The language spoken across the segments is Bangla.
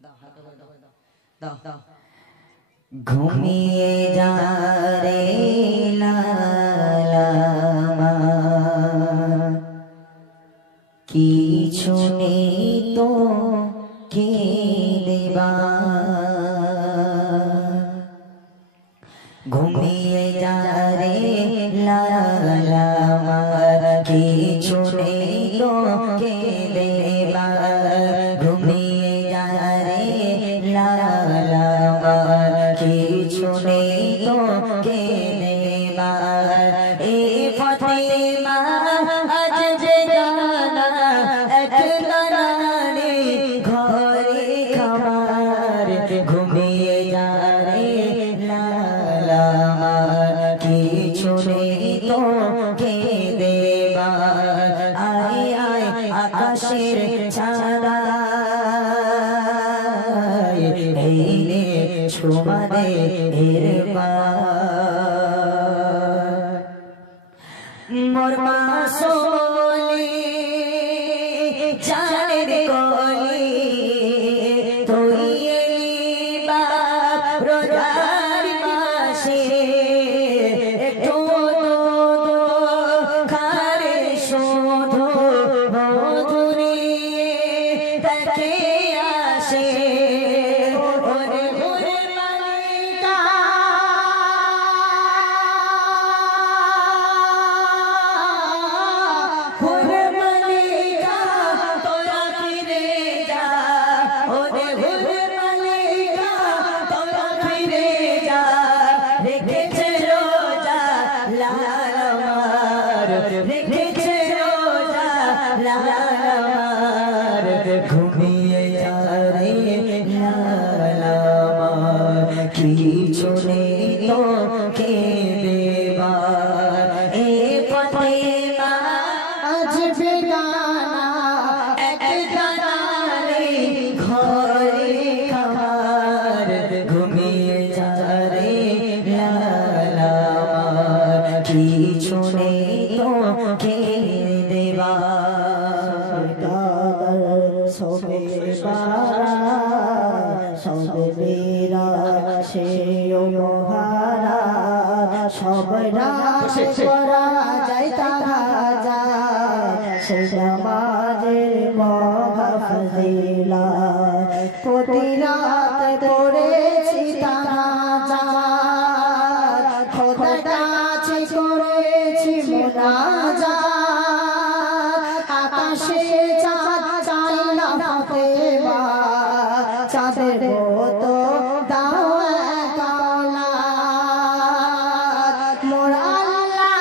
দাও দাও ঘুমিয়ে যা রে লালা কিছু নেই তো কে দেবা ঘুমিয়ে যা রে লালা কিছু নেই তো কে দেবা ঘুমিয়ে যা রে লালা কিছু নেই তো কে দেবা এ ফাতেমা আজ যে গানা এক গানা রে ঘরে খাবার ঘুমিয়ে যা রে লালা কিছু নেই তো কে দেবা আয় আয় আকাশের ছাড়া এইলে ছুমারে মোর মা সোলি চাঁদের কলি তুই এলি বাপ রোজার মাসে একটু খারে শোধ মধুরী তাকে আসে ওরে ওরে মালিকা ওরে মালিকা তোরা ফিরে যা ওরে ওরে মালিকা তোরা ফিরে যা রেখেছে রোজা লাল আমার রেখেছে রোজা লাল আমার ঘুমিয়ে যা রে লাল আমার কিছু নেই তো কে দেবা এ ফাতেমা আজ বেগানা এক গানা রে ঘরে খাবার ঘুমিয়ে যা রে লাল আমার কিছু নেই তো কে দেবা সবে বেরা সে মহারা সব রাত করা যায় তারা যায় সে নামাজের মহাফজিলা প্রতি রাত পড়েছি তারা যায় খোদার কাছে করেছি মুনাজাত আকাশে চাঁদ চাইলা ফাতেমা চাঁদের মতো দাও কাওলা মোর আল্লাহ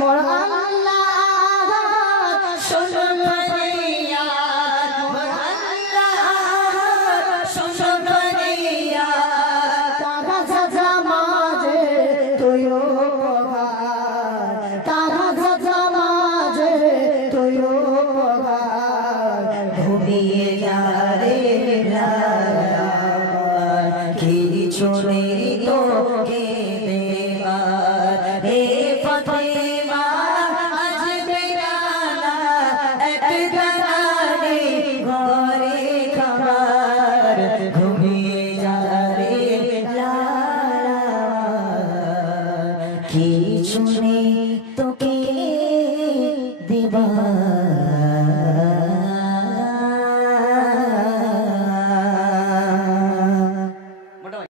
মোর আল্লাহ শোনো ফরিয়াদ মোর আল্লাহ শোনো ফরিয়াদ তারা সাজা মাঝে তুইও পগার তারা সাজা মাঝে তুইও পগার ঘুমিয়ে যা রে লালা কিছু নেই তো কে দেবা হে ফাতেমা আজ বেগানা এক গানা রে ঘরে খাবার ঘুমিয়ে যা রে লালা কিছু নেই তো কে দেবা।